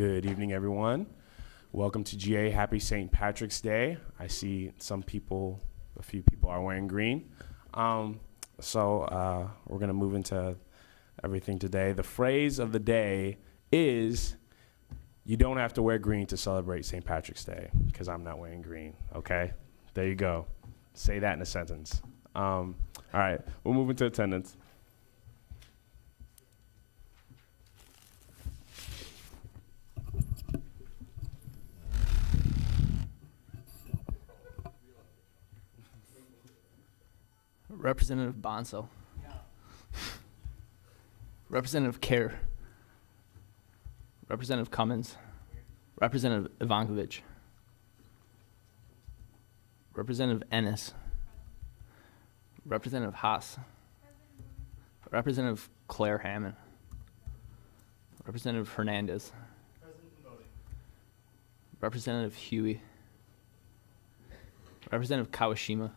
Good evening, everyone. Welcome to GA. Happy St. Patrick's Day. I see a few people are wearing green. We're going to move into everything today. The phrase of the day is, you don't have to wear green to celebrate St. Patrick's Day, because I'm not wearing green, okay? There you go. Say that in a sentence. All right, we'll move into attendance. Representative Bonsell. Yeah. Representative Kerr. Representative Cummins. Representative Ivankovich. Representative Ennis. Representative Haas. Representative Claire Hammond. Representative Hernandez. Representative Huey. Representative Kawashima.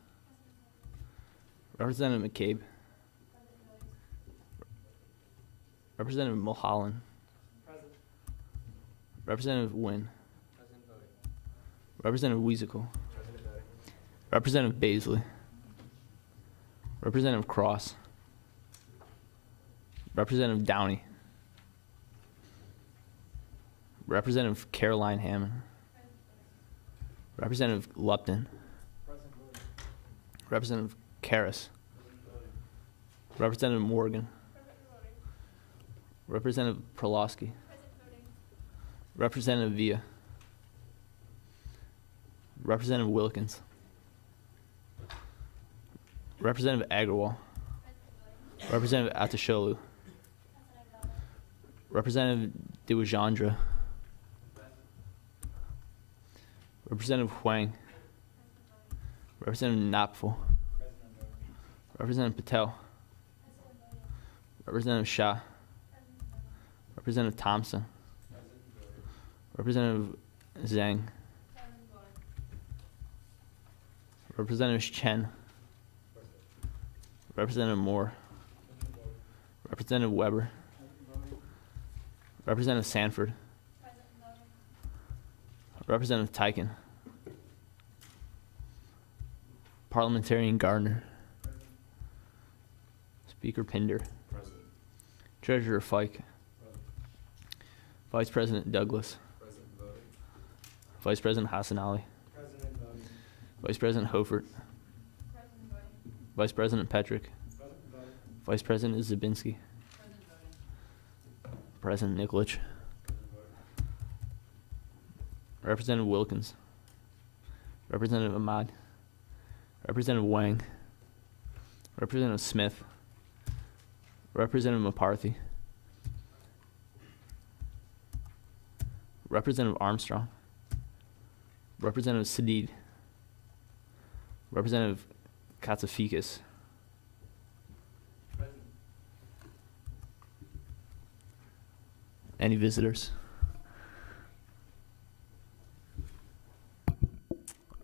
Representative McCabe. Representative Mulholland. Present. Representative Wynn. Representative Weisical. Representative Baisley. Representative Cross. Representative Downey. Representative Caroline Hammond. Representative Lupton. Representative Karras. Representative Morgan. Representative Perlowski. Representative Villa. Representative Wilkins. Representative Agarwal. Representative Atasholu. Representative Diwajandra. Representative Huang. Representative Napfel. Representative Patel. Representative Shah. Representative Thompson. Representative Zhang. Representative Chen. Representative Moore. Representative Weber. Representative Sanford. Representative Tyken. Parliamentarian Gardner. Speaker Pinder. Present. Treasurer Fike. Present. Vice President Douglas. Present voting. Vice President Hassan Ali. Present voting. Vice President Hofert. Present voting. Vice President Petrick. Present voting. Vice President Zabinski. Present voting. President Nikolic. Present voting. Representative Wilkins. Representative Ahmad. Representative Wang. Representative Smith. Representative McCarthy. Representative Armstrong. Representative Sadid. Representative Katsafikis. Any visitors?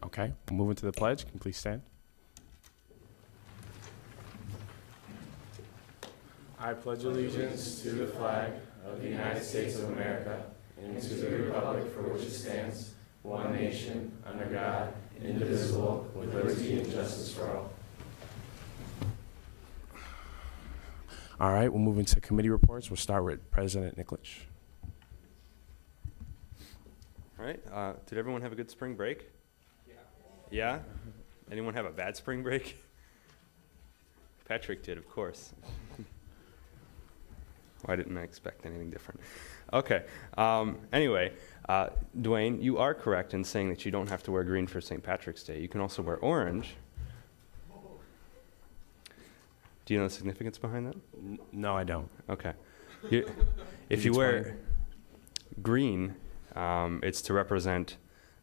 Okay, we'll move into the pledge. Can you please stand? I pledge allegiance to the flag of the United States of America and to the republic for which it stands, one nation, under God, indivisible, with liberty and justice for all. All right, we'll move into committee reports. We'll start with President Nikolic. All right, did everyone have a good spring break? Yeah? Anyone have a bad spring break? Patrick did, of course. Why didn't I expect anything different? Okay. Anyway, Dwayne, you are correct in saying that you don't have to wear green for St. Patrick's Day. You can also wear orange. Do you know the significance behind that? No, I don't. Okay. If you wear green, it's to represent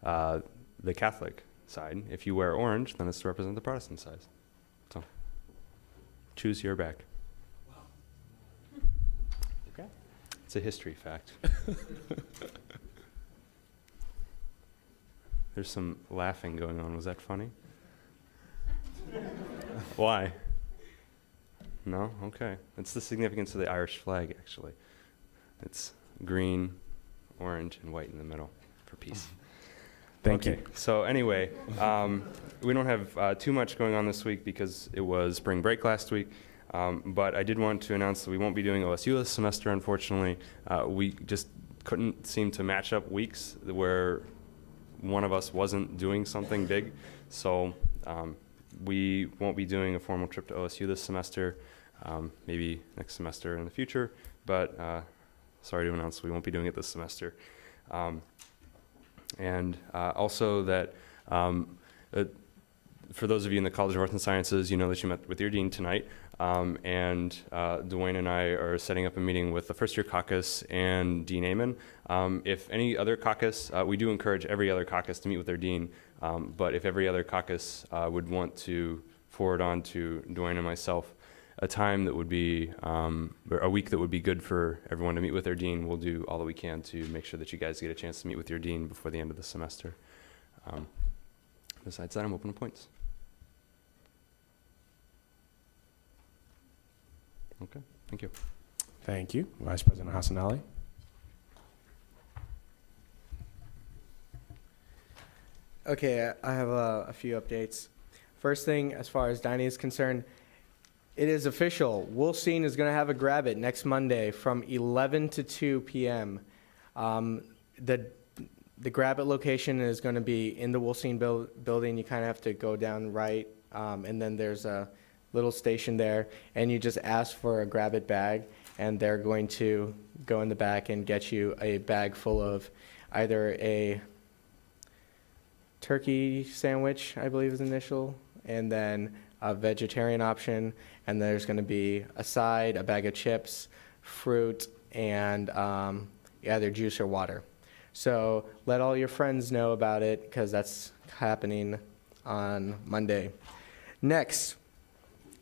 the Catholic side. If you wear orange, then it's to represent the Protestant side. So, choose your back. It's a history fact. There's some laughing going on. Was that funny? Why? No? Okay. It's the significance of the Irish flag, actually. It's green, orange, and white in the middle for peace. Thank Okay, you. so anyway, we don't have too much going on this week because it was spring break last week, but I did want to announce that we won't be doing OSU this semester, unfortunately. We just couldn't seem to match up weeks where one of us wasn't doing something big, so we won't be doing a formal trip to OSU this semester, maybe next semester in the future, but sorry to announce we won't be doing it this semester. And also that for those of you in the College of Arts and Sciences, you know that you met with your dean tonight, and Dwayne and I are setting up a meeting with the first year caucus and Dean Amon. If any other caucus, we do encourage every other caucus to meet with their dean, but if every other caucus would want to forward on to Dwayne and myself a time that would be, or a week that would be good for everyone to meet with their dean, we'll do all that we can to make sure that you guys get a chance to meet with your dean before the end of the semester. Besides that, I'm open to points. Okay, thank you. Thank you. Vice President Hassanali. Okay, I have a few updates. First thing, as far as dining is concerned, it is official. Wolstein is going to have a Grab It next Monday from 11 to 2 p.m. The Grab It location is going to be in the Wolstein building. You kind of have to go down right, and then there's a little station there, and you just ask for a Grab It bag, and they're going to go in the back and get you a bag full of either a turkey sandwich, I believe is initial, and then a vegetarian option, and there's going to be a side, a bag of chips, fruit, and either juice or water. So let all your friends know about it because that's happening on Monday. Next,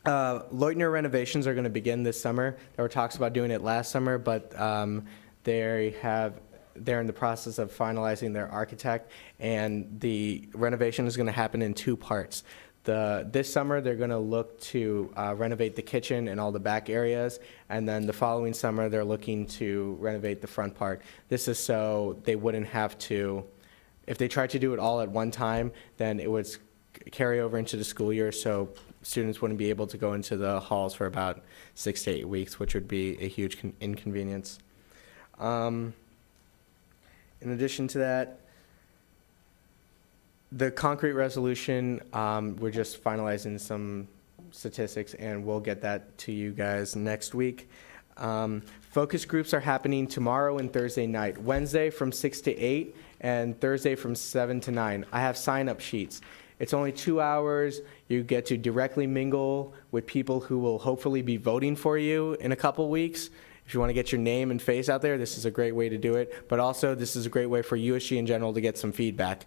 Leutner renovations are going to begin this summer. There were talks about doing it last summer, but they're in the process of finalizing their architect, and the renovation is going to happen in two parts. This summer, they're going to look to renovate the kitchen and all the back areas, and then the following summer, they're looking to renovate the front part. This is so they wouldn't have to, if they tried to do it all at one time, then it would carry over into the school year, so students wouldn't be able to go into the halls for about 6 to 8 weeks, which would be a huge inconvenience. In addition to that, the concrete resolution, we're just finalizing some statistics, and we'll get that to you guys next week. Focus groups are happening tomorrow and Thursday night. Wednesday from 6 to 8, and Thursday from 7 to 9. I have sign-up sheets. It's only 2 hours. You get to directly mingle with people who will hopefully be voting for you in a couple weeks. If you want to get your name and face out there, this is a great way to do it. But also, this is a great way for USG in general to get some feedback.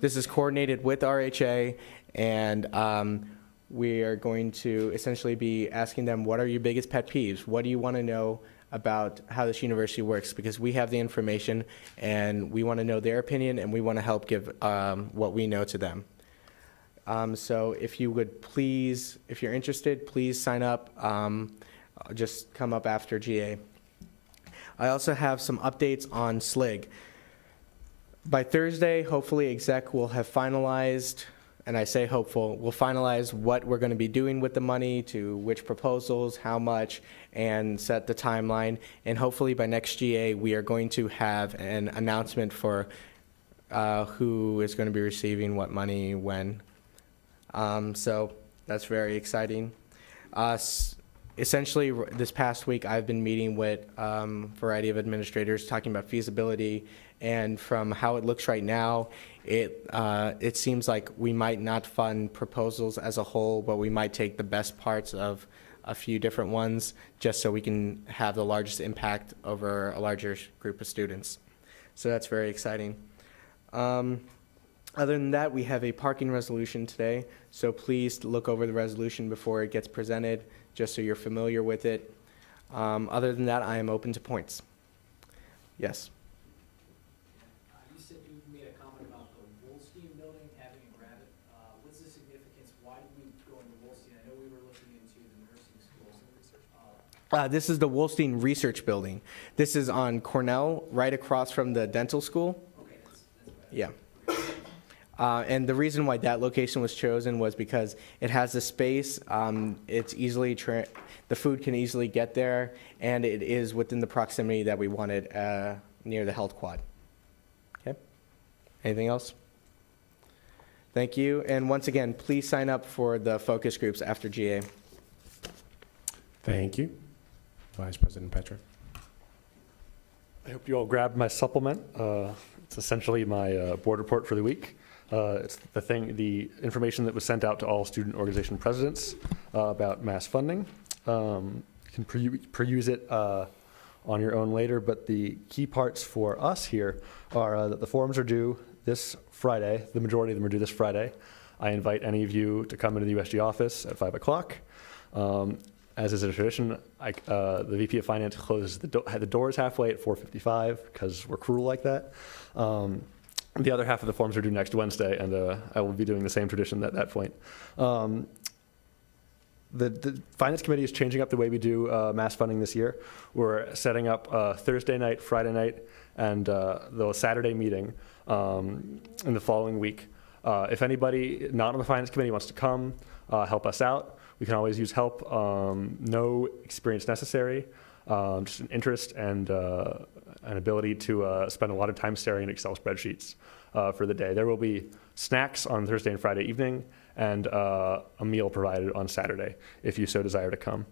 This is coordinated with RHA, and we are going to essentially be asking them, what are your biggest pet peeves? What do you want to know about how this university works? Because we have the information, and we want to know their opinion, and we want to help give what we know to them. So if you would please, if you're interested, please sign up. Just come up after GA. I also have some updates on SLIG. By Thursday, hopefully exec will have finalized, and I say hopeful, we'll finalize what we're going to be doing with the money, to which proposals, how much, and set the timeline. And hopefully by next GA, we are going to have an announcement for who is going to be receiving what money when. So that's very exciting. Essentially, this past week, I've been meeting with a variety of administrators talking about feasibility, and from how it looks right now, it seems like we might not fund proposals as a whole, but we might take the best parts of a few different ones just so we can have the largest impact over a larger group of students. So that's very exciting. Other than that, we have a parking resolution today, so please look over the resolution before it gets presented, just so you're familiar with it. Other than that, I am open to points. Yes? You said you made a comment about the Wolstein building having a Grab It. What's the significance? Why did we go into Wolstein? I know we were looking into the nursing school. This is the Wolstein Research Building. This is on Cornell, right across from the dental school. Okay, that's better. Yeah. And the reason why that location was chosen was because it has the space, it's easily, the food can easily get there, and it is within the proximity that we wanted near the health quad. Okay? Anything else? Thank you. And once again, please sign up for the focus groups after GA. Thank you. Vice President Petra. I hope you all grabbed my supplement. It's essentially my board report for the week. It's the information that was sent out to all student organization presidents about mass funding. You can peruse it on your own later, but the key parts for us here are that the forms are due this Friday. The majority of them are due this Friday. I invite any of you to come into the USG office at 5 o'clock. As is a tradition, the VP of Finance closes the doors halfway at 4:55 because we're cruel like that. The other half of the forms are due next Wednesday, and I will be doing the same tradition at that point. The Finance Committee is changing up the way we do mass funding this year. We're setting up Thursday night, Friday night, and the Saturday meeting in the following week. If anybody not on the Finance Committee wants to come help us out, we can always use help. No experience necessary, just an interest and an ability to spend a lot of time staring at Excel spreadsheets for the day. There will be snacks on Thursday and Friday evening, and a meal provided on Saturday if you so desire to come.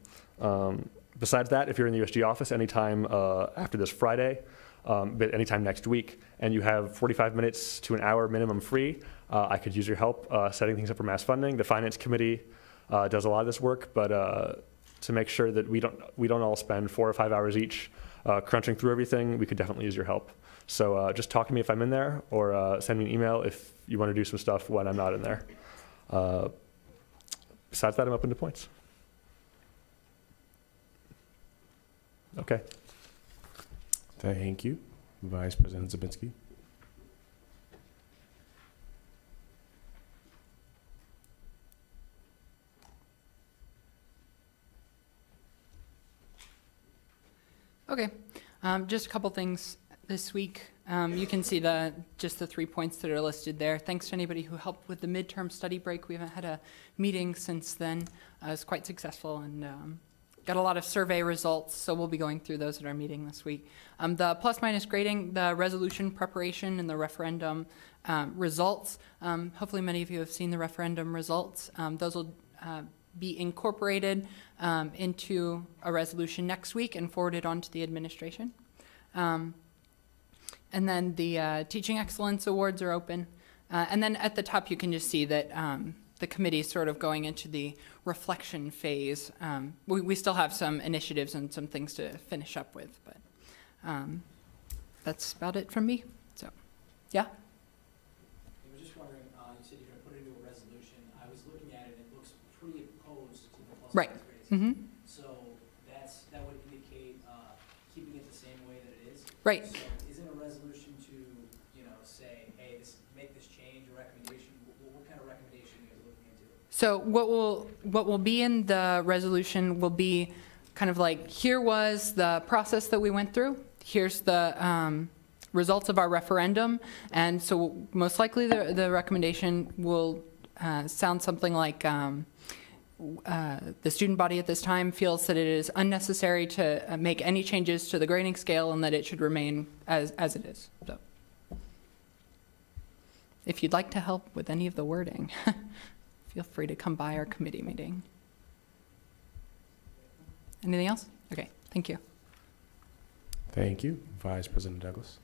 Besides that, if you're in the USG office anytime after this Friday, but anytime next week, and you have 45 minutes to an hour minimum free, I could use your help setting things up for mass funding. The Finance Committee does a lot of this work, but to make sure that we don't all spend 4 or 5 hours each crunching through everything, we could definitely use your help. So just talk to me if I'm in there, or send me an email if you want to do some stuff when I'm not in there. Besides that, I'm open to points. Okay. Thank you. Vice President Zabinski. Okay, just a couple things this week. You can see just the 3 points that are listed there. Thanks to anybody who helped with the midterm study break. We haven't had a meeting since then. It was quite successful and got a lot of survey results, so we'll be going through those at our meeting this week. The plus-minus grading, the resolution preparation, and the referendum results. Hopefully many of you have seen the referendum results. Those will be incorporated into a resolution next week and forwarded on to the administration. And then the Teaching Excellence Awards are open. And then at the top you can just see that the committee is sort of going into the reflection phase. We still have some initiatives and some things to finish up with, but that's about it from me. So, yeah? I was just wondering, you said you're going to put it into a resolution. I was looking at it, and it looks pretty opposed to the plus Right. grades. Mm-hmm. So that would indicate keeping it the same way that it is. Right. So isn't a resolution to, say, hey, make this change, a recommendation? What kind of recommendation are you guys looking into? So what will be in the resolution will be kind of like, here was the process that we went through. Here's the results of our referendum. And so most likely the recommendation will sound something like the student body at this time feels that it is unnecessary to make any changes to the grading scale and that it should remain as it is. So if you'd like to help with any of the wording, feel free to come by our committee meeting. Anything else? Okay, thank you. Thank you. Vice President Douglas.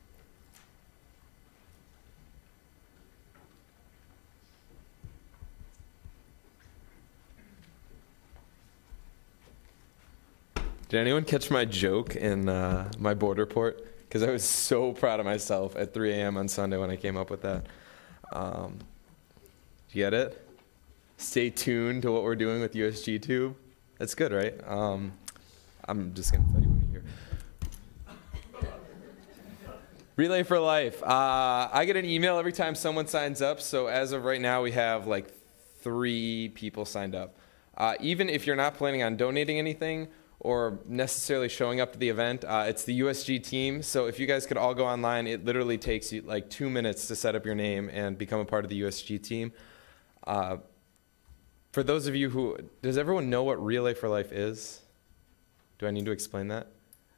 Did anyone catch my joke in my board report? Because I was so proud of myself at 3 a.m. on Sunday when I came up with that. You get it? Stay tuned to what we're doing with USG Tube. That's good, right? I'm just going to tell you when you hear. Relay for Life. I get an email every time someone signs up. So as of right now, we have like 3 people signed up. Even if you're not planning on donating anything, or necessarily showing up to the event. It's the USG team, so if you guys could all go online, it literally takes you like 2 minutes to set up your name and become a part of the USG team. For those of you who, does everyone know what Relay for Life is? Do I need to explain that?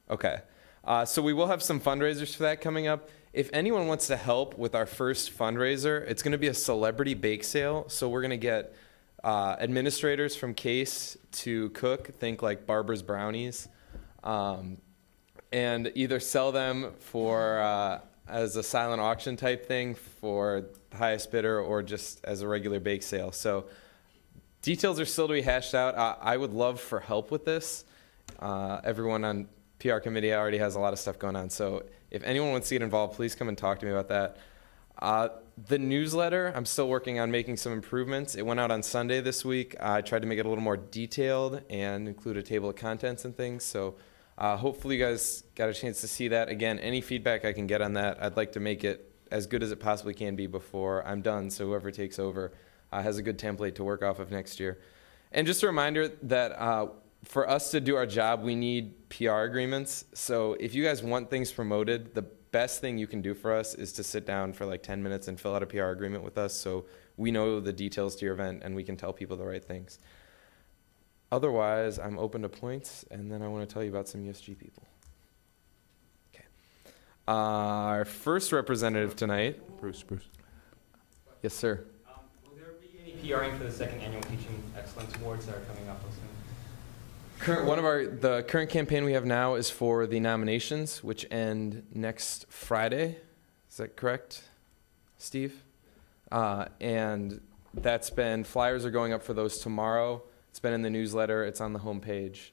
Okay. So we will have some fundraisers for that coming up. If anyone wants to help with our first fundraiser, it's going to be a celebrity bake sale. So we're going to get administrators from Case to cook, think like Barbara's Brownies, and either sell them for as a silent auction type thing for the highest bidder, or just as a regular bake sale. So details are still to be hashed out. I would love for help with this. Everyone on PR committee already has a lot of stuff going on. So if anyone wants to get involved, please come and talk to me about that. The newsletter, I'm still working on making some improvements. It went out on Sunday this week. I tried to make it a little more detailed and include a table of contents and things. So hopefully you guys got a chance to see that. Again, any feedback I can get on that, I'd like to make it as good as it possibly can be before I'm done, so whoever takes over has a good template to work off of next year. And just a reminder that for us to do our job, we need PR agreements. So if you guys want things promoted, the best thing you can do for us is to sit down for like 10 minutes and fill out a PR agreement with us, so we know the details to your event and we can tell people the right things. Otherwise, I'm open to points, and then I want to tell you about some USG people. Okay. Our first representative tonight. Bruce. Yes, sir. Will there be any PRing for the second annual Teaching Excellence Awards that are coming up soon? The current campaign we have now is for the nominations, which end next Friday. Is that correct, Steve? And flyers are going up for those tomorrow. It's been in the newsletter. It's on the homepage.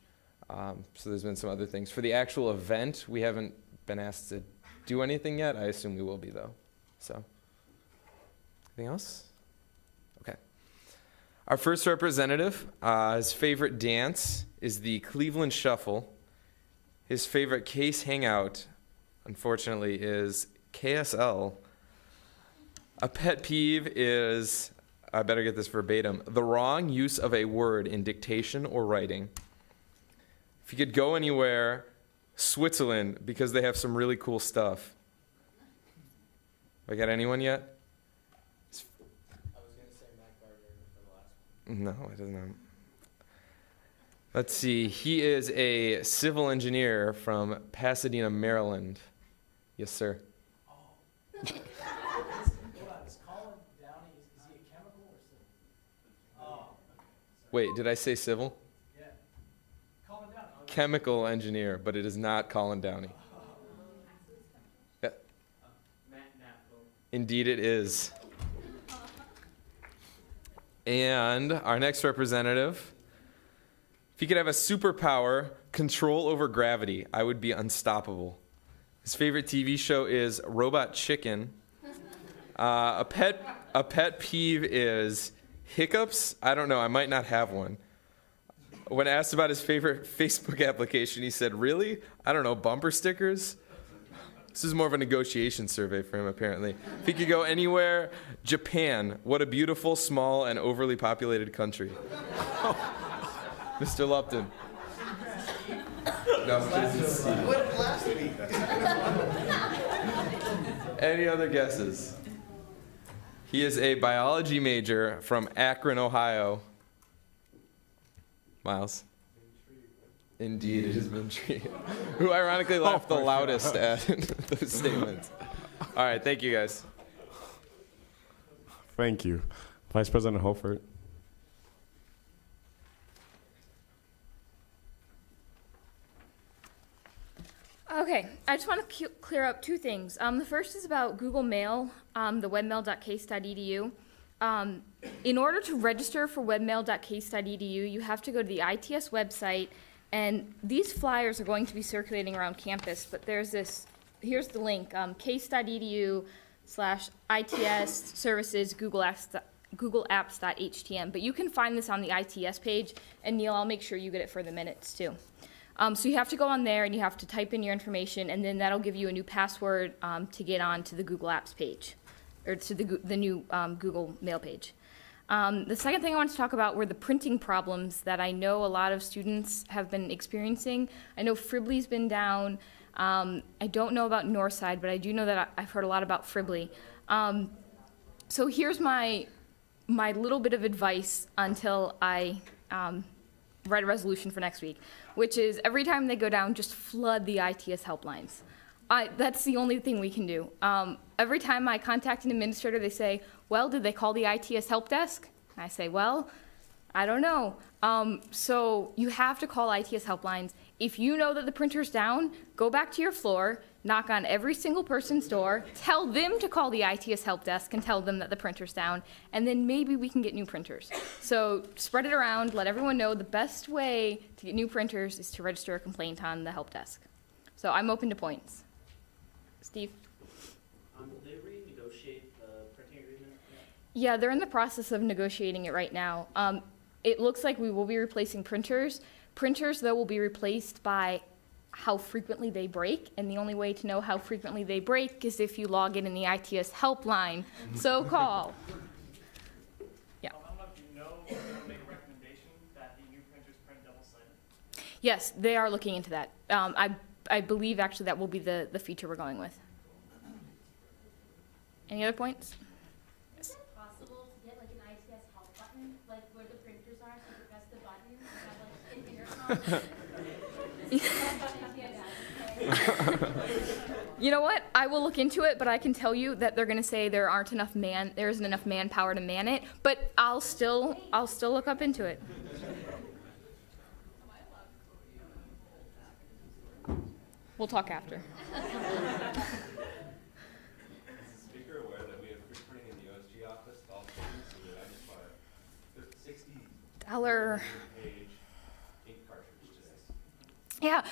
So there's been some other things. For the actual event, we haven't been asked to do anything yet. I assume we will be, though. So, anything else? Okay. Our first representative, his favorite dance is the Cleveland Shuffle. His favorite Case hangout, unfortunately, is KSL. A pet peeve is, I better get this verbatim, the wrong use of a word in dictation or writing. If you could go anywhere, Switzerland, because they have some really cool stuff. Have I got anyone yet? I was going to say Matt Gardner for the last one. No, it doesn't. Let's see. He is a civil engineer from Pasadena, Maryland. Yes, sir. Oh. Hold on, is Colin Downey, is he a chemical or civil? Oh. Wait, did I say civil? Yeah. Colin Downey. Chemical engineer, but it is not Colin Downey. Yeah. Matt Napco. Indeed it is. And our next representative, if he could have a superpower, control over gravity, I would be unstoppable. His favorite TV show is Robot Chicken. A pet peeve is hiccups. I don't know, I might not have one. When asked about his favorite Facebook application, he said, really? I don't know, bumper stickers? This is more of a negotiation survey for him, apparently. If he could go anywhere, Japan. What a beautiful, small, and overly populated country. Mr. Lupton. No, any other guesses? He is a biology major from Akron, Ohio. Miles? Indeed, it is Ventry. Who ironically laughed the loudest at those statements. All right, thank you guys. Thank you. Vice President Holford. Okay, I just want to clear up two things. The first is about Google Mail, the webmail.case.edu. In order to register for webmail.case.edu, you have to go to the ITS website, and these flyers are going to be circulating around campus, but there's this, here's the link, case.edu/ITS services Google Apps.htm. But you can find this on the ITS page, and Neil, I'll make sure you get it for the minutes too. So you have to go on there and you have to type in your information, and then that'll give you a new password to get on to the Google Apps page, or to the new Google Mail page. The second thing I wanted to talk about were the printing problems that I know a lot of students have been experiencing. I know Fribley's been down. I don't know about Northside, but I do know that I've heard a lot about Fribley. So here's my little bit of advice until I write a resolution for next week, which is every time they go down, just flood the ITS helplines. That's the only thing we can do. Every time I contact an administrator, they say, well, did they call the ITS help desk? And I say, well, I don't know. So you have to call ITS helplines. If you know that the printer's down, go back to your floor, knock on every single person's door, tell them to call the ITS help desk and tell them that the printer's down, and then maybe we can get new printers. So spread it around, let everyone know the best way to get new printers is to register a complaint on the help desk. So I'm open to points. Steve? Will they renegotiate the printing agreement? Yeah, they're in the process of negotiating it right now. It looks like we will be replacing printers. Printers, though, will be replaced by how frequently they break, and the only way to know how frequently they break is if you log in the ITS helpline. So call. Yeah. I don't know if you know if they'll make a recommendation that the new printers print double-sided. Yes, they are looking into that. I believe actually that will be the feature we're going with. Any other points? Is it possible to get like an ITS help button, like where the printers are, so you press the button and have like an intercom? You know what? I will look into it, but I can tell you that they're going to say there isn't enough manpower to man it. But I'll still look up into it. We'll talk after. Speaker aware that we have free printing in the OSG office to all students, so that I just bought a $60 page ink cartridge today. Yeah,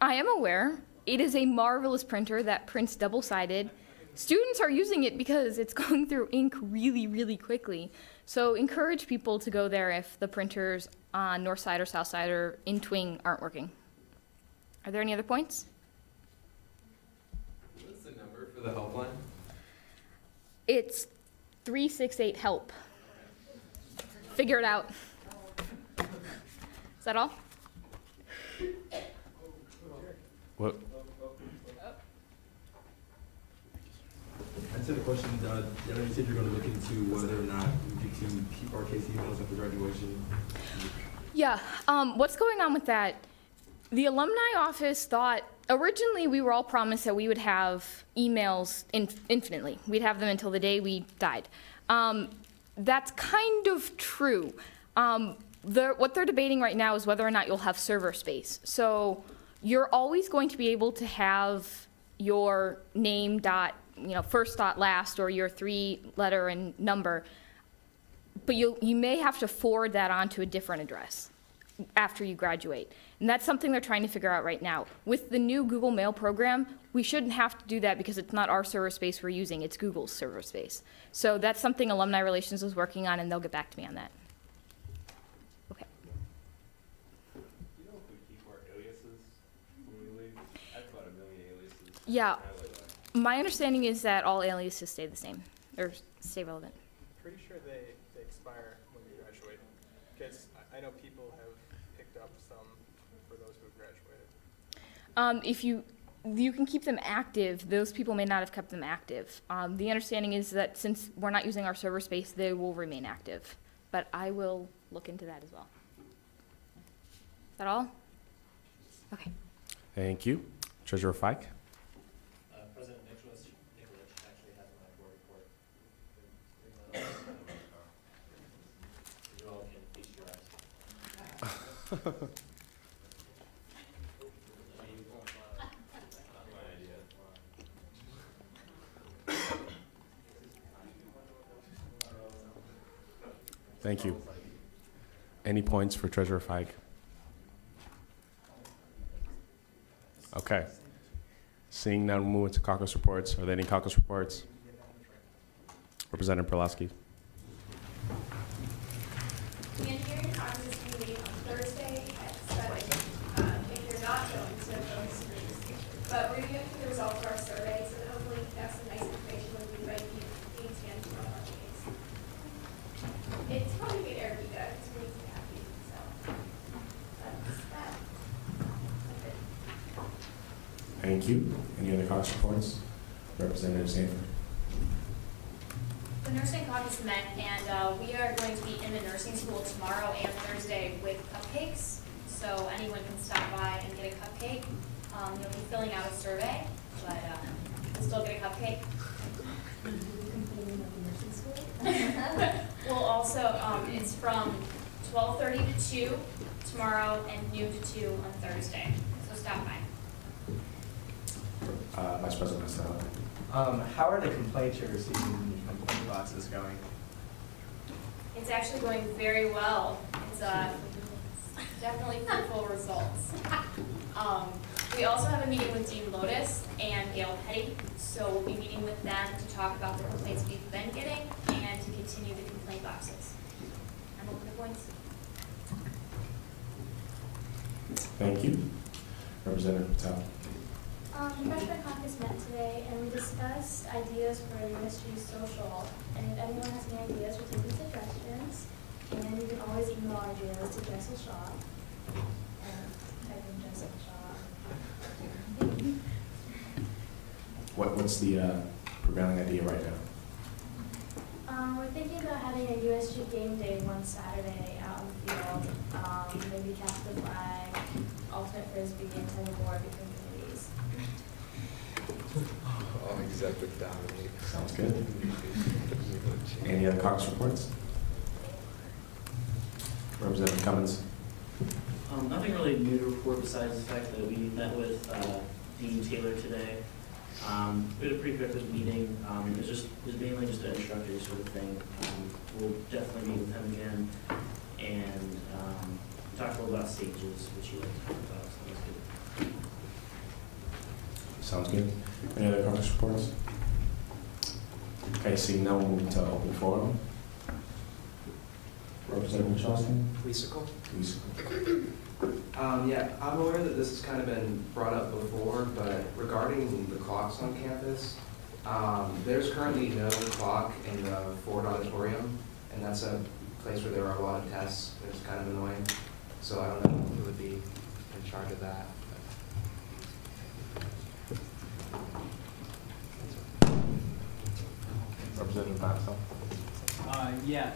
I am aware. It is a marvelous printer that prints double-sided. Students are using it because it's going through ink really, really quickly. So encourage people to go there if the printers on North Side or South Side or in Twing aren't working. Are there any other points? What's the number for the helpline? It's 368-HELP. Figure it out. Is that all? What? I just had a question. You said you're going to look into whether or not we get to keep our case emails after graduation. Yeah. What's going on with that? The alumni office thought, originally we were all promised that we would have emails infinitely. We'd have them until the day we died. That's kind of true. What they're debating right now is whether or not you'll have server space. So you're always going to be able to have your name dot, first dot last, or your 3-letter and number, but you may have to forward that on to a different address after you graduate. And that's something they're trying to figure out right now. With the new Google Mail program, we shouldn't have to do that because it's not our server space we're using, it's Google's server space. So that's something Alumni Relations is working on, and they'll get back to me on that. Okay. Do you know if we keep our aliases when we leave? I have about 1 million aliases. Yeah. My understanding is that all aliases stay the same, or stay relevant. Pretty sure they expire when you graduate, because I know people have picked up some for those who have graduated. If you can keep them active, those people may not have kept them active. The understanding is that since we're not using our server space, they will remain active. But I will look into that as well. Is that all? Okay. Thank you. Treasurer Fike? President Nicholas actually has my board report. You all can feast your eyes. Thank you. Any points for Treasurer Fike? Okay. Seeing none, we'll move into caucus reports. Are there any caucus reports? Representative Perlowski. The engineering caucus is going to meet on Thursday at 7. If you're not going to those meetings, but we're going to get the results of our survey, so that hopefully that's some nice information when we write the intent of our case. Thank you. Any other caucus reports? Representative Sanford. The nursing caucus met, and we are going to be in the nursing school tomorrow and Thursday with cupcakes. So anyone can stop by and get a cupcake. You'll be filling out a survey, but you'll still get a cupcake. We'll also, it's from 12:30 to 2 tomorrow and noon to 2 on Thursday. So stop by. Vice President Estella. How are the complaints you're receiving in the complaint boxes going? It's actually going very well. It's definitely fruitful results. We also have a meeting with Dean Lotus and Gail Petty, so we'll be meeting with them to talk about the complaints we've been getting and to continue the complaint boxes. I'm open to points. Thank you. Representative Patel. The freshman caucus met today, and we discussed ideas for a USG social. And if anyone has any ideas, we're taking suggestions. And you can always email ideas to Jessel Shaw. And type in Jessel Shaw. What's the prevailing idea right now? We're thinking about having a USG game day one Saturday out in the field. Maybe cast the flag, alternate frisbee, and tug of war between committees. Executive dominate. Sounds good. Any other caucus reports? Representative Cummins. Nothing really new to report besides the fact that we met with Dean Taylor today. We had a pretty productive meeting. It was mainly just an introductory sort of thing. We'll definitely meet with him again and talk a little about stages, which he liked to talk about, so that's good. Sounds good. Any other caucus reports? Okay, seeing no one, move to open forum. Representative Charleston. Leesicle. Leesicle. Yeah, I'm aware that this has kind of been brought up before, but regarding the clocks on campus, there's currently no clock in the Ford Auditorium, and that's a place where there are a lot of tests. It's kind of annoying. So I don't know who would be in charge of that. Representative Baxter. Yeah,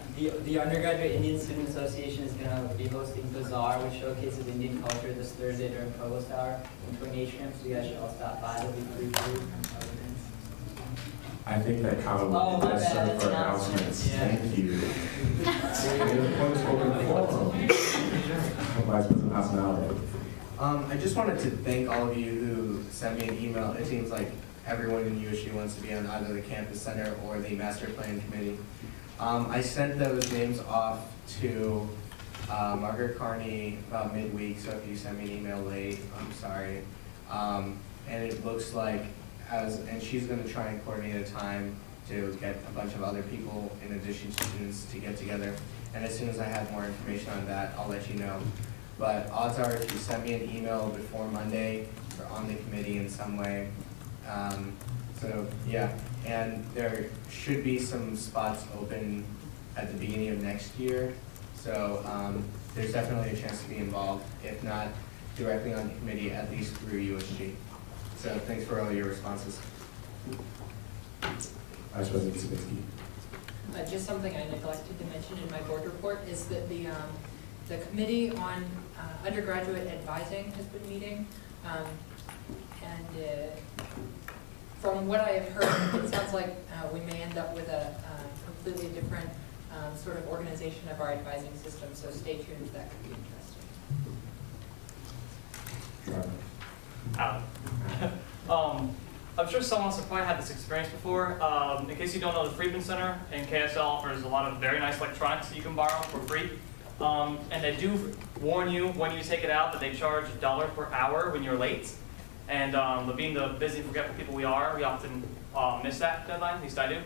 the Undergraduate Indian Student Association is going to be hosting Bazaar, which showcases Indian culture this Thursday during Provost Hour in 28 Stream, so you guys should all stop by. There'll be free food and other things. I think that comment will be best served for announcements. Yeah. Thank you. Any other points for open forum? Vice President Hasanali. I just wanted to thank all of you who sent me an email. It seems like everyone in USU wants to be on either the campus center or the master plan committee. I sent those names off to Margaret Carney about midweek, so if you send me an email late, I'm sorry. And it looks like, and she's going to try and coordinate a time to get a bunch of other people in addition to students to get together. And as soon as I have more information on that, I'll let you know. But odds are, if you send me an email before Monday, or on the committee in some way, so yeah, and there should be some spots open at the beginning of next year. So there's definitely a chance to be involved, if not directly on the committee, at least through USG. So thanks for all your responses. Vice President Savitsky. Just something I neglected to mention in my board report is that the committee on undergraduate advising has been meeting, and from what I have heard, it sounds like we may end up with a completely different sort of organization of our advising system, so stay tuned, that could be interesting. I'm sure some of us have probably had this experience before. In case you don't know, the Friedman Center and KSL offers a lot of very nice electronics that you can borrow for free. And they do warn you when you take it out that they charge $1 per hour when you're late. And but being the busy, forgetful people we are, we often miss that deadline, at least I do.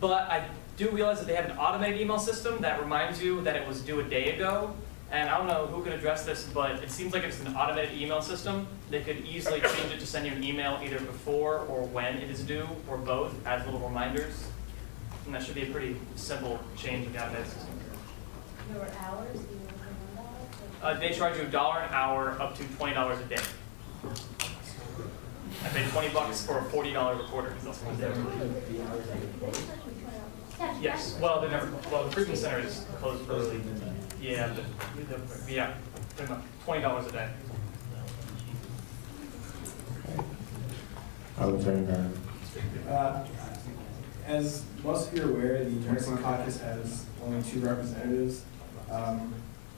But I do realize that they have an automated email system that reminds you that it was due a day ago. And I don't know who could address this, but it seems like it's an automated email system. They could easily change it to send you an email either before or when it is due, or both, as little reminders. And that should be a pretty simple change in the automated system. There were hours? Do you know $1? They charge you $1 an hour up to $20 a day. to pay $20 for a $40 recorder. That's what they Yes. Well, they never. Well, the Freedman Center is closed early. Yeah. Yeah. Pretty much $20 a day. As most of you are aware, the nursing caucus has only 2 representatives,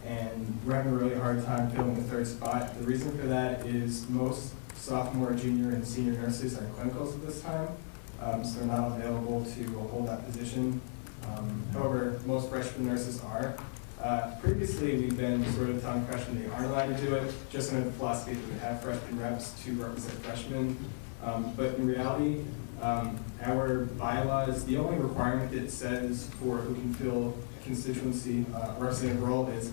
and we're having a really hard time filling the 3rd spot. The reason for that is most sophomore, junior, and senior nurses are in clinicals at this time, so they're not available to hold that position. However, most freshman nurses are. Previously, we've been sort of telling freshmen they aren't allowed to do it, just under the philosophy that we have freshman reps to represent freshmen. But in reality, our bylaws, the only requirement that says for who can fill a constituency representative role is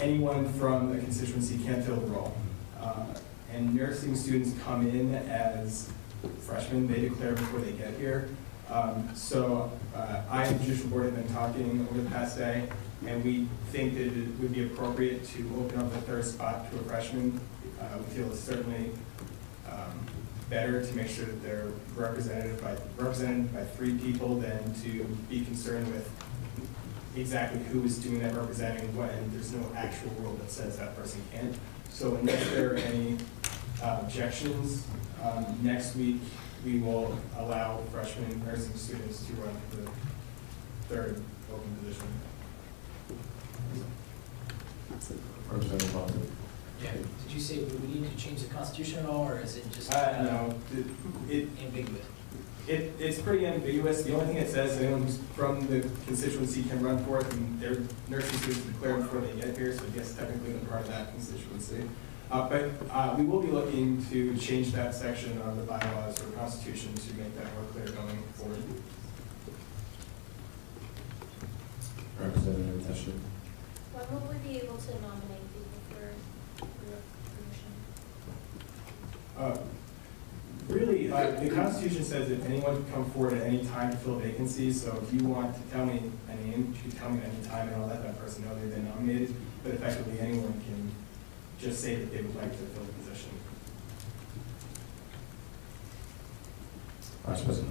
anyone from a constituency can fill the role. And nursing students come in as freshmen, they declare before they get here. So I and the judicial board have been talking over the past day, and we think that it would be appropriate to open up the 3rd spot to a freshman. We feel it's certainly better to make sure that they're represented by 3 people than to be concerned with exactly who is doing that representing when there's no actual rule that says that person can't. So unless there are any objections, next week we will allow freshman nursing students to run for the 3rd open position. Yeah. Did you say we need to change the Constitution at all, or is it just no, ambiguous? It's pretty ambiguous. The only thing it says is anyone who's from the constituency can run for it, and their nursing students declare before they get here, so I guess technically they're part of that constituency. But we will be looking to change that section of the bylaws or Constitution to make that more clear going forward. Representative Tesher. When will we be able to nominate people for the commission? Really, the Constitution says that anyone can come forward at any time to fill vacancies. So if you want to tell me a name, you can tell me at any time, and I'll let that person know they've been nominated. But effectively, anyone can just say that they would like to fill the position. Vice President.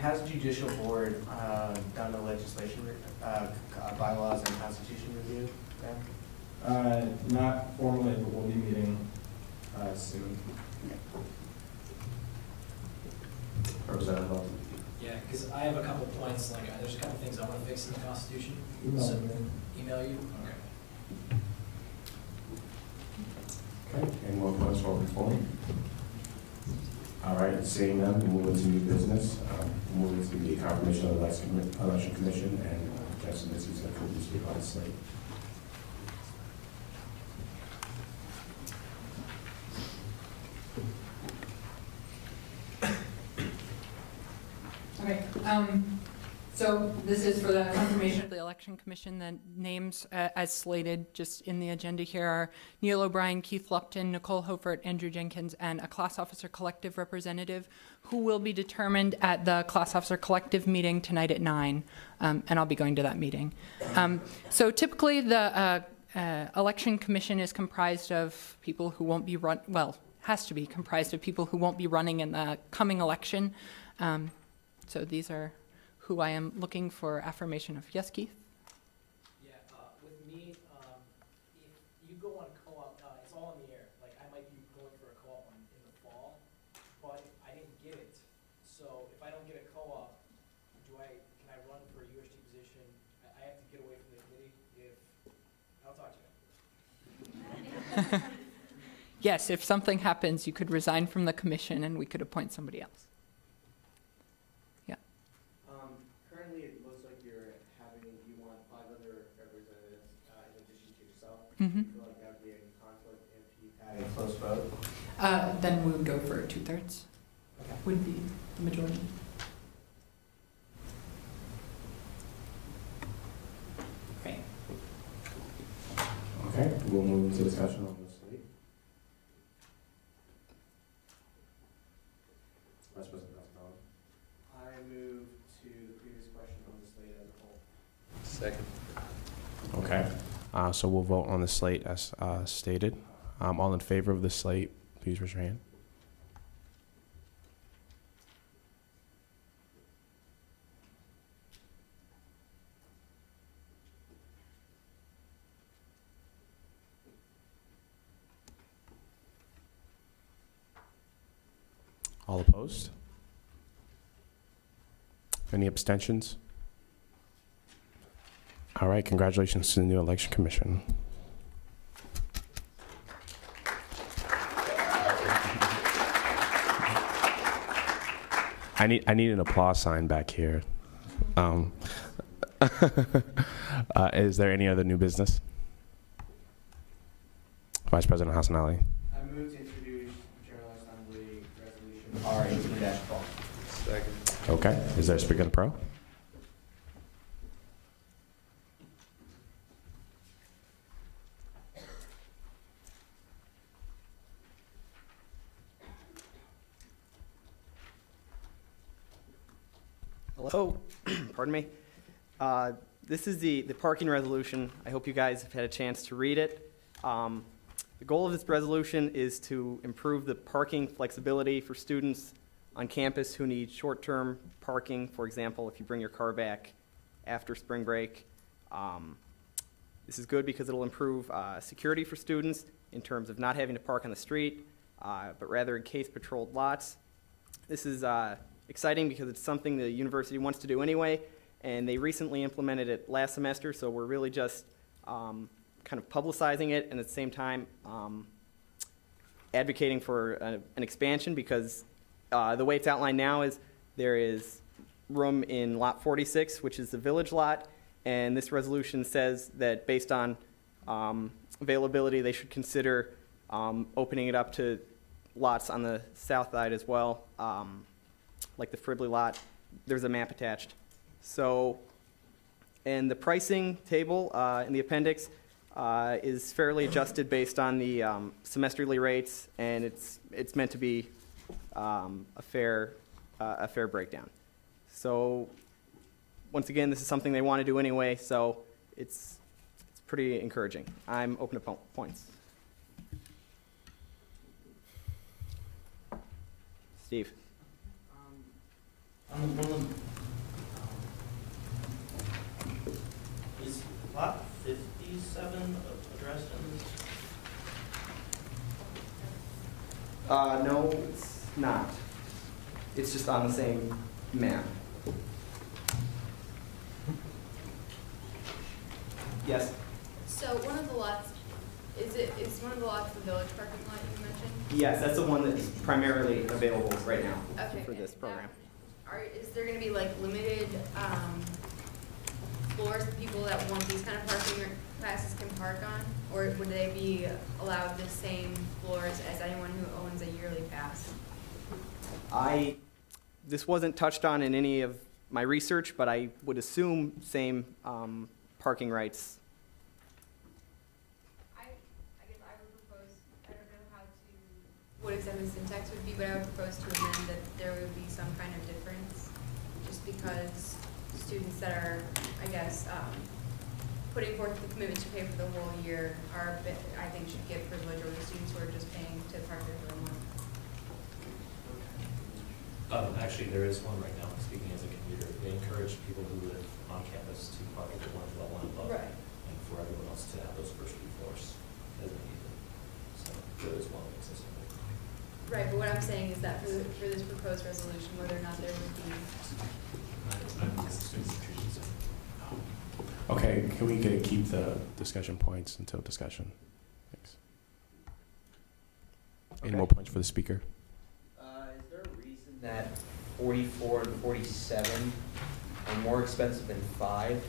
Has judicial board done a legislation bylaws and constitution review? Not formally, but we'll be meeting soon. Representative Dalton. Yeah, because I have a couple points. Like, there's a couple things I want to fix in the Constitution. Email you. Okay, any more points for me? All right, seeing none, we move into new business. Move into the confirmation of the election commission, and Jackson Missy is going to speak on the slate. Okay, so this is for the confirmation of the election commission. The names as slated just in the agenda here are Neil O'Brien, Keith Lupton, Nicole Hofert, Andrew Jenkins, and a class officer collective representative who will be determined at the class officer collective meeting tonight at 9, and I'll be going to that meeting. So typically the election commission is comprised of people who won't be has to be comprised of people who won't be running in the coming election. So these are who I am looking for affirmation of. Yes, Keith? Yeah, with me, if you go on co-op, it's all in the air. Like, I might be going for a co-op in the fall, but I didn't get it. So if I don't get a co-op, can I run for a USG position? I have to get away from the committee I'll talk to you. Yes, if something happens, you could resign from the commission and we could appoint somebody else. Mm-hmm. Do you feel like that would be a conflict if you had a close vote? Then we would go for 2/3. Okay. Would be the majority. Okay. Okay, we'll move into discussion on the slate. Vice President Pascal. I move to the previous question on the slate as a whole. Second. Okay. So we'll vote on the slate as stated. All in favor of the slate, please raise your hand. All opposed? Any abstentions? All right, congratulations to the new election commission. I need an applause sign back here. Is there any other new business? Vice President Hassanali. I move to introduce General Assembly Resolution R18-12. Second. Okay, is there a speaker in the pro? Hello, pardon me. This is the parking resolution. I hope you guys have had a chance to read it. The goal of this resolution is to improve the parking flexibility for students on campus who need short-term parking. For example, if you bring your car back after spring break. This is good because it'll improve security for students in terms of not having to park on the street, but rather in case-patrolled lots. This is exciting because it's something the university wants to do anyway, and they recently implemented it last semester, so we're really just kind of publicizing it and at the same time advocating for an expansion, because the way it's outlined now is there is room in lot 46, which is the village lot, and this resolution says that based on availability, they should consider opening it up to lots on the south side as well, like the Fribley lot. There's a map attached. So, and the pricing table in the appendix is fairly adjusted based on the semesterly rates, and it's meant to be a fair breakdown. So, once again, this is something they want to do anyway, so it's pretty encouraging. I'm open to points. Steve. Is lot 57 addressed in this? No, it's not. It's just on the same map. Yes? So one of the lots, is one of the lots the village parking lot you mentioned? Yes, that's the one that's primarily available right now Okay. for this program. Is there gonna be like limited, floors for people that want these kind of parking classes can park on? Or would they be allowed the same floors as anyone who owns a yearly pass? This wasn't touched on in any of my research, but I would assume same parking rights. I guess I would propose, I don't know what exactly the syntax would be, but I would propose to amend that there would be some kind of difference, just because students that are, I guess, putting forth the commitment to pay for the whole year are, I think, should get privilege over the students who are just paying to park there for a month. Actually, there is one right now, speaking as a commuter. They encourage people who live on campus to park at the orange level and above. Right. And for everyone else to have those first few floors as needed. So there is one existing. Right, but what I'm saying is that for this proposed resolution, whether or not there would be. Okay, can we keep the discussion points until discussion? Thanks. Any more points for the speaker? Is there a reason that 44 and 47 are more expensive than 5?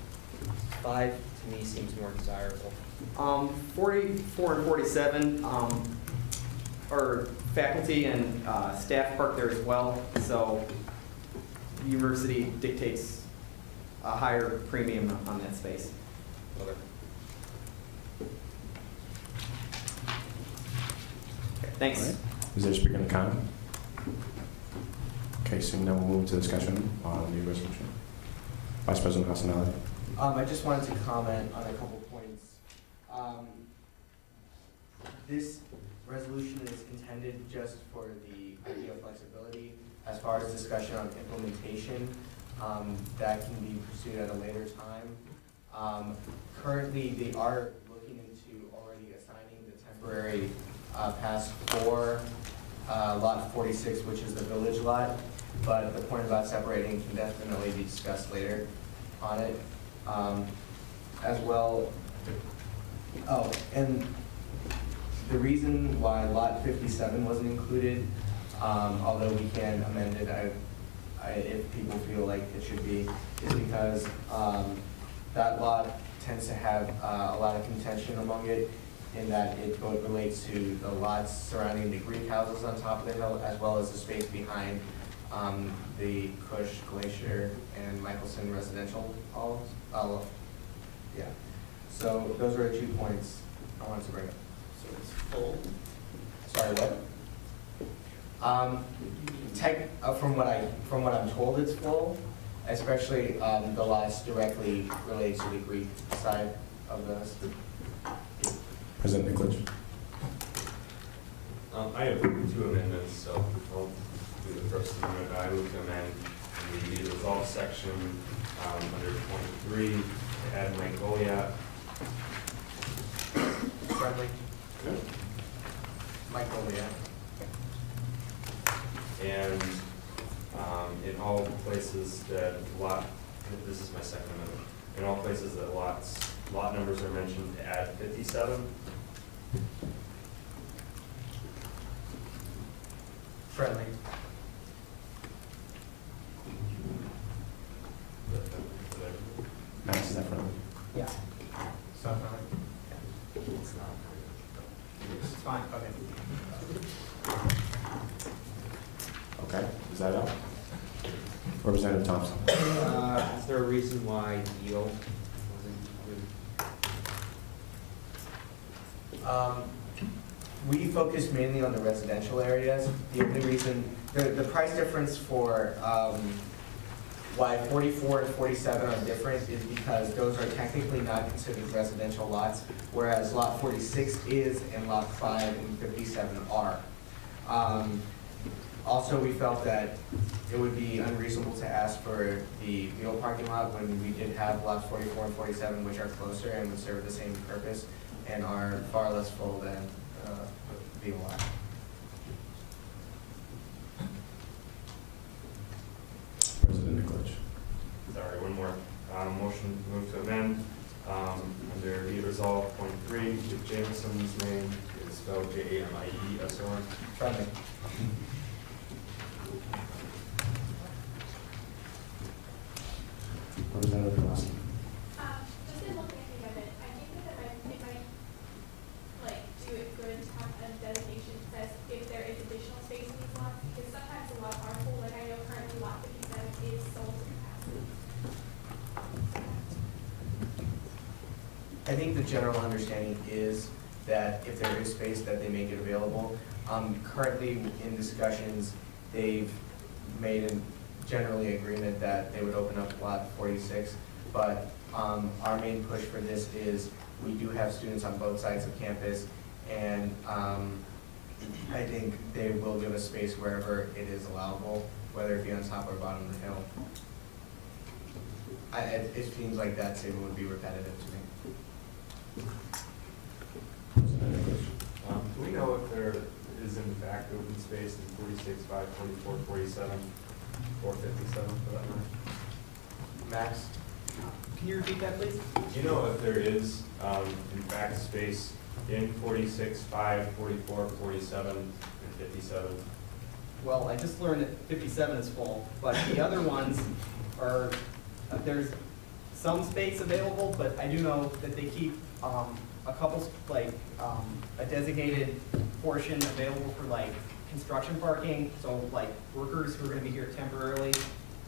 5 to me seems more desirable. 44 and 47 are faculty and staff park there as well, so the university dictates a higher premium on that space. Okay, thanks. All right. Is there a speaker in the comment? Okay, so now we'll move to discussion on the resolution. Vice President Hassanali. I just wanted to comment on a couple points. This resolution is intended just for the idea of flexibility. As far as discussion on implementation, that can be pursued at a later time. Currently, they are looking into already assigning the temporary pass for lot 46, which is the village lot, but the point about separating can definitely be discussed later on it. As well, oh, and the reason why lot 57 wasn't included, although we can amend it if people feel like it should be, is because that lot tends to have a lot of contention among it, in that it both relates to the lots surrounding the Greek houses on top of the hill, as well as the space behind the Cush, Glacier, and Michelson residential halls. Yeah. So those are the 2 points I wanted to bring up. So it's full. Sorry, what? From what I'm told, it's full, especially the lots directly related to the Greek side of the. President Nicholas. I have 2 amendments, so I'll do the first amendment. I move to amend the resolve section under 23 to add Mongolia. Friendly. Mongolia. And in all places that this is my second amendment, in all places that lot numbers are mentioned, to add 57. Friendly. Max, is that friendly? Yeah. So friendly? It's not. It's fine, okay. Okay, is that all? Representative Thompson. Is there a reason why yield wasn't included? We focus mainly on the residential areas. The only reason, the price difference for why 44 and 47 are different is because those are technically not considered residential lots, whereas lot 46 is and lot 5 and 57 are. Also, we felt that it would be unreasonable to ask for the Beal parking lot when we did have lots 44 and 47, which are closer and would serve the same purpose and are far less full than Beal lot. President Nicholas. Sorry, one more. Motion move to amend under be resolved point 3. Jameson's name is spelled Jamieson. Friendly. Representative Rossi. Just in looking at the amendment, I think that it might like do it good to have a designation that says if there is additional space in these lots, because sometimes the lots are full. Like I know currently lot 57 is sold to capacity. I think the general understanding is that if there is space, that they make it available. Currently, in discussions, they've made a generally agreement that they would open up lot 46, but our main push for this is we do have students on both sides of campus, and I think they will give us space wherever it is allowable, whether it be on top or bottom of the hill. It seems like that statement would be repetitive to me. Do we know if there is in fact open space in 46, 5, 44, 47, or 57 for that matter? Max? Can you repeat that, please? Do you know if there is in fact space in 46, 5, 44, 47, and 57? Well, I just learned that 57 is full, but the other ones are, there's some space available, but I do know that they keep a couple, like a designated portion available for like construction parking. So like workers who are going to be here temporarily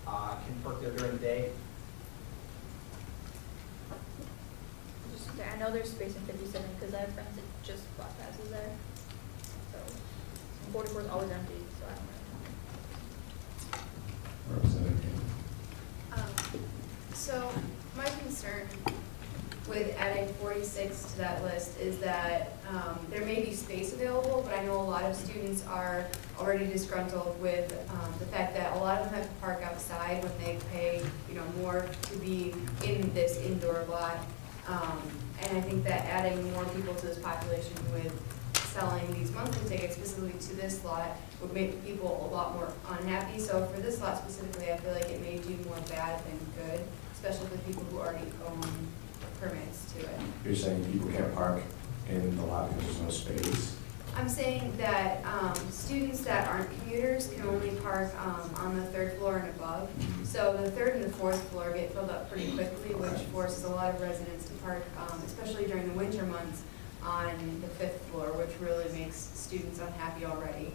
can park there during the day. I know there's space in 57 because I have friends that just bought passes there. So 44 is always empty, so I don't know. Representative So my concern with adding 46 to that list is that there may be space available, but I know a lot of students are already disgruntled with the fact that a lot of them have to park outside when they pay, more to be in this indoor lot. And I think that adding more people to this population with selling these monthly tickets specifically to this lot would make people a lot more unhappy. So for this lot specifically, I feel like it may do more bad than good, especially for people who already own permits to it. You're saying people can't park in the lot because there's no space? I'm saying that students that aren't commuters can only park on the 3rd floor and above. So the 3rd and the 4th floor get filled up pretty quickly, which forces a lot of residents to park, especially during the winter months, on the 5th floor, which really makes students unhappy already.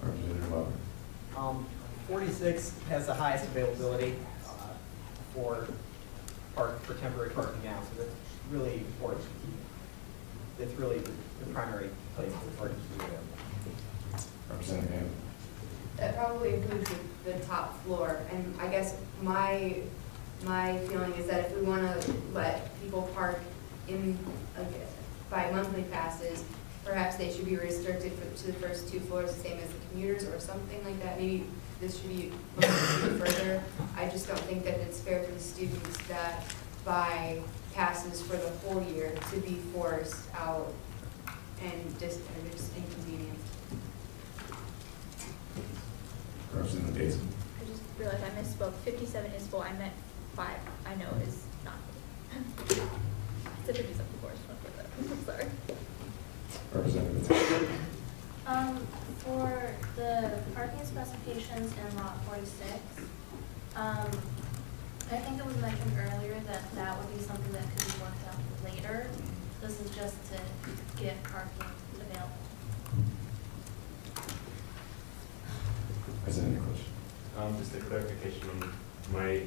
Representative Weber. 46 has the highest availability for temporary parking now, so that's really important to keep. It's really the primary place for parking to be available. Representative Ham. That probably includes the top floor, and I guess my feeling is that if we want to let people park in by monthly passes, perhaps they should be restricted to the first 2 floors, the same as the commuters or something like that. Maybe this should be looked into further. I just don't think that it's fair for the students that buy passes for the whole year to be forced out and just inconvenient. Representative Daisy. I just realized I misspoke. 57 is full. I meant 5. I know is not full. It's a 57 floor. I just want to say that. I'm sorry. Representative. For the parking specifications in lot 46, I think it was mentioned earlier that that would be something that could be worked out later. This is just to get parking available. President English. Just a clarification, my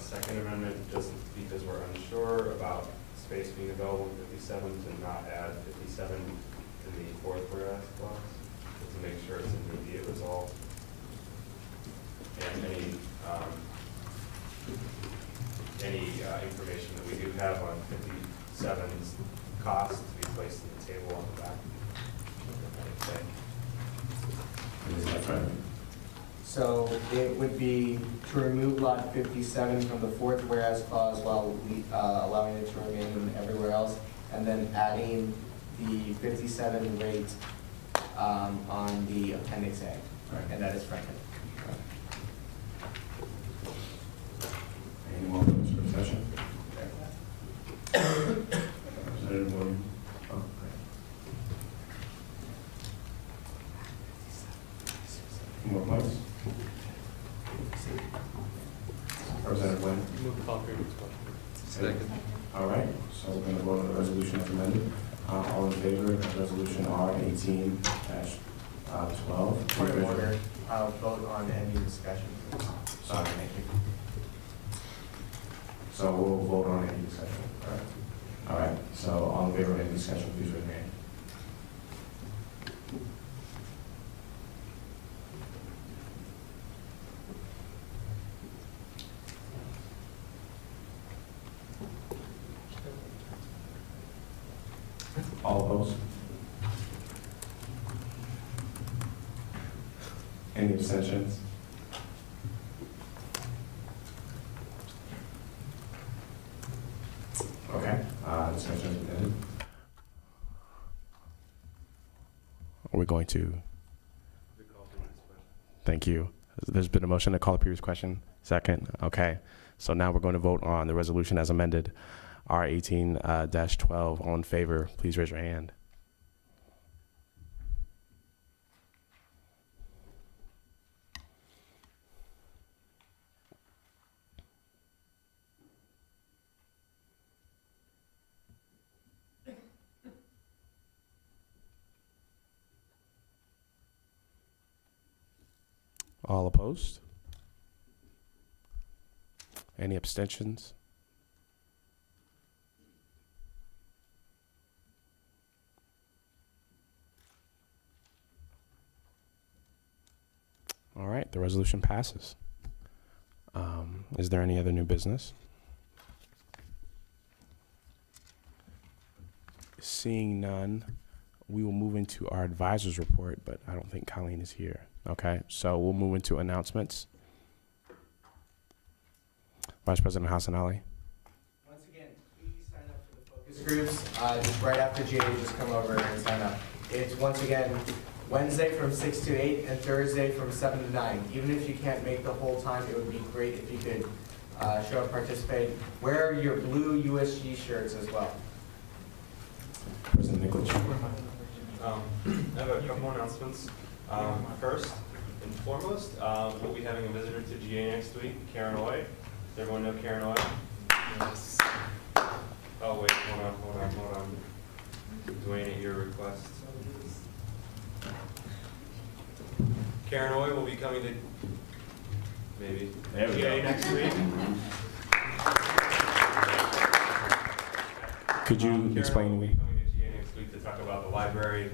second amendment, just because we're unsure about space being available in 57, to not add 57 to the 4th whereas clause, to make sure it's an immediate result. And any information that we do have on 57's cost to be placed on the table on the back. Is that right? So it would be to remove lot 57 from the 4th whereas clause while allowing it to remain everywhere else, and then adding the 57 rate on the Appendix A, Right. and that is Franklin. Any more votes for discussion? Representative Williams. Oh, great. More points? Representative Wynn. Move the call previous question. Second. All right, so we're going to vote on the resolution as amended. All in favor of resolution R18-12? Point of order, I'll vote on any discussion. Sorry. Thank you. So we'll vote on any discussion, correct? All right, so all in favor of any discussion, please raise your hand. All opposed? Any abstentions? Okay, discussion has been ended. Are we going to? Thank you. There's been a motion to call the previous question. Second. Okay. So now we're going to vote on the resolution as amended. R18-12. All in favor, please raise your hand. All opposed? Any abstentions? All right, the resolution passes. Is there any other new business? Seeing none, we will move into our advisor's report, but I don't think Colleen is here. Okay, so we'll move into announcements. Vice President Hassan Ali. Once again, please sign up for the focus groups, just right after GA, just come over and sign up. It's once again Wednesday from 6 to 8 and Thursday from 7 to 9. Even if you can't make the whole time, it would be great if you could show up, participate. Wear your blue USG shirts as well. President Nicholas. I have a couple announcements. First and foremost, we'll be having a visitor to GA next week, Karen Oy. Does everyone know Karen Oy? Yes. Oh wait, hold on. Dwayne, at your request. Karen Oy will be coming to maybe GA next week. Could you explain to me? Coming to GA next week to talk about the library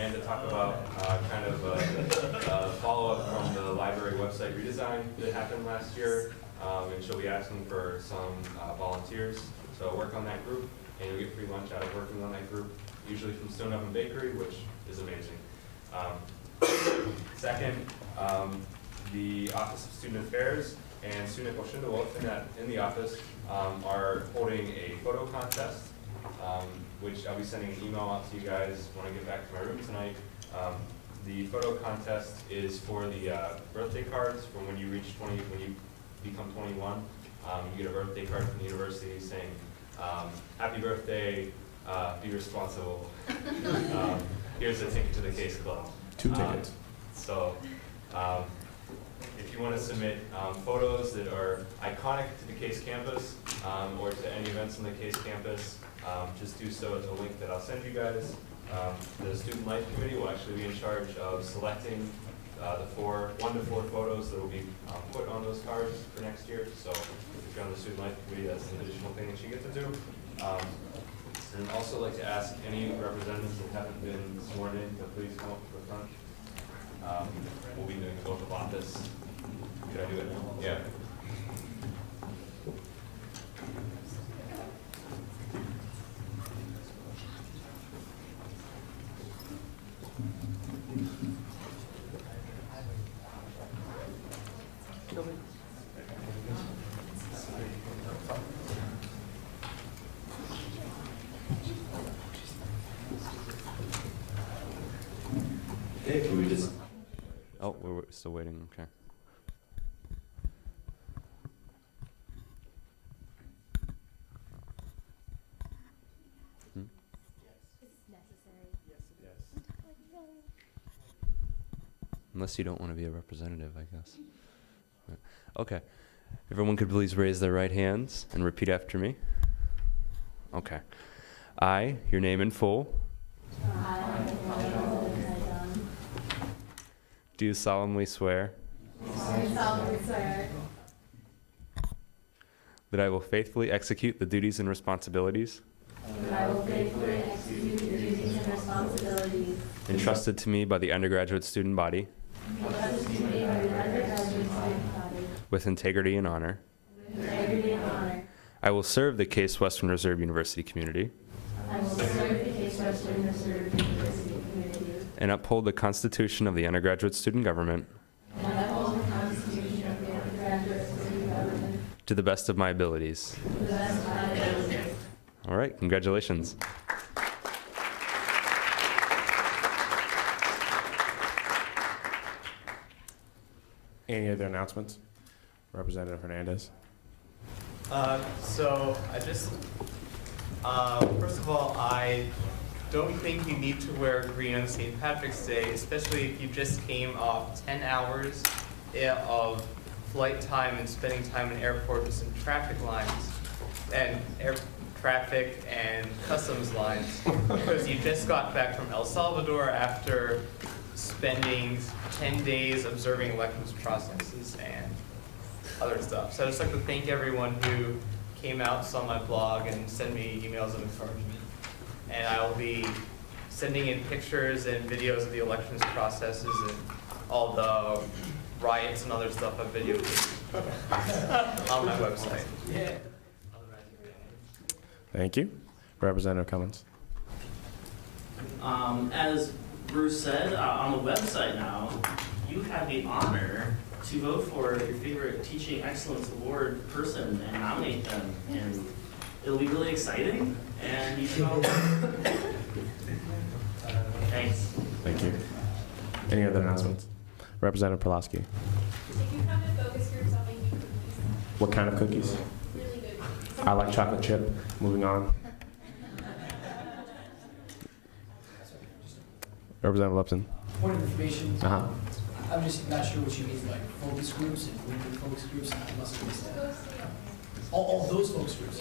and to talk about kind of a follow-up from the library website redesign that happened last year. And she'll be asking for some volunteers to work on that group, and you'll get free lunch out of working on that group, usually from Stone Oven Bakery, which is amazing. Second, the Office of Student Affairs and Student Wolf in the office are holding a photo contest, which I'll be sending an email out to you guys when I get back to my room tonight. The photo contest is for the birthday cards from when you reach 20, when you become 21. You get a birthday card from the university saying, happy birthday, be responsible. Here's a ticket to the Case Club. 2 tickets. So if you want to submit photos that are iconic to the Case campus or to any events on the Case campus, just do so at the link that I'll send you guys. The Student Life Committee will actually be in charge of selecting the 1 to 4 photos that will be put on those cards for next year. So if you're on the Student Life Committee, that's an additional thing that you get to do. And I'd also like to ask any representatives that haven't been sworn in to please come up to the front. We'll be doing the oath of office. Could I do it now? Yeah. Can we just... Oh, we're still waiting, okay. Unless you don't want to be a representative, I guess. Okay. Everyone could please raise their right hands and repeat after me. Okay. I, your name in full. Do solemnly swear. That I will faithfully execute the duties and responsibilities. Entrusted to me by the undergraduate student body. With integrity and honor. I will serve the Case Western Reserve University community. And uphold the Constitution of the undergraduate student government. To the best of my abilities. All right, congratulations. Any other announcements? Representative Hernandez. So I just, first of all, I don't think you need to wear green on St. Patrick's Day, especially if you just came off 10 hours of flight time and spending time in airport with some traffic lines and traffic and customs lines, because you just got back from El Salvador after spending 10 days observing elections processes and other stuff. So I'd just like to thank everyone who came out, saw my blog, and sent me emails of encouragement. And I'll be sending in pictures and videos of the elections processes and all the riots and other stuff I've videotaped on my website. Yeah. Thank you. Representative Cummins. As Bruce said, on the website now, you have the honor to vote for your favorite Teaching Excellence Award person and nominate them. And it'll be be really exciting, and you should all. Thanks. Thank you. Any other announcements? Representative Pulaski. If you come to focus groups, I'll make you cookies. What kind of cookies? Really good cookies. I like chocolate chip. Moving on. Representative Lupton. Point of information. Uh-huh. I'm just not sure what you mean by focus groups and weekly focus groups. I must have missed that. All those focus groups.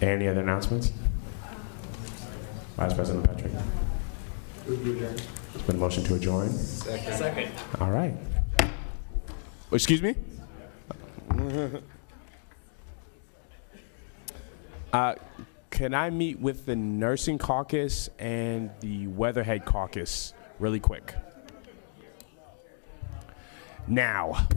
Any other announcements? Vice President Patrick. It's been a motion to adjourn. Second. All right. Excuse me? Can I meet with the Nursing Caucus and the Weatherhead Caucus really quick? Now.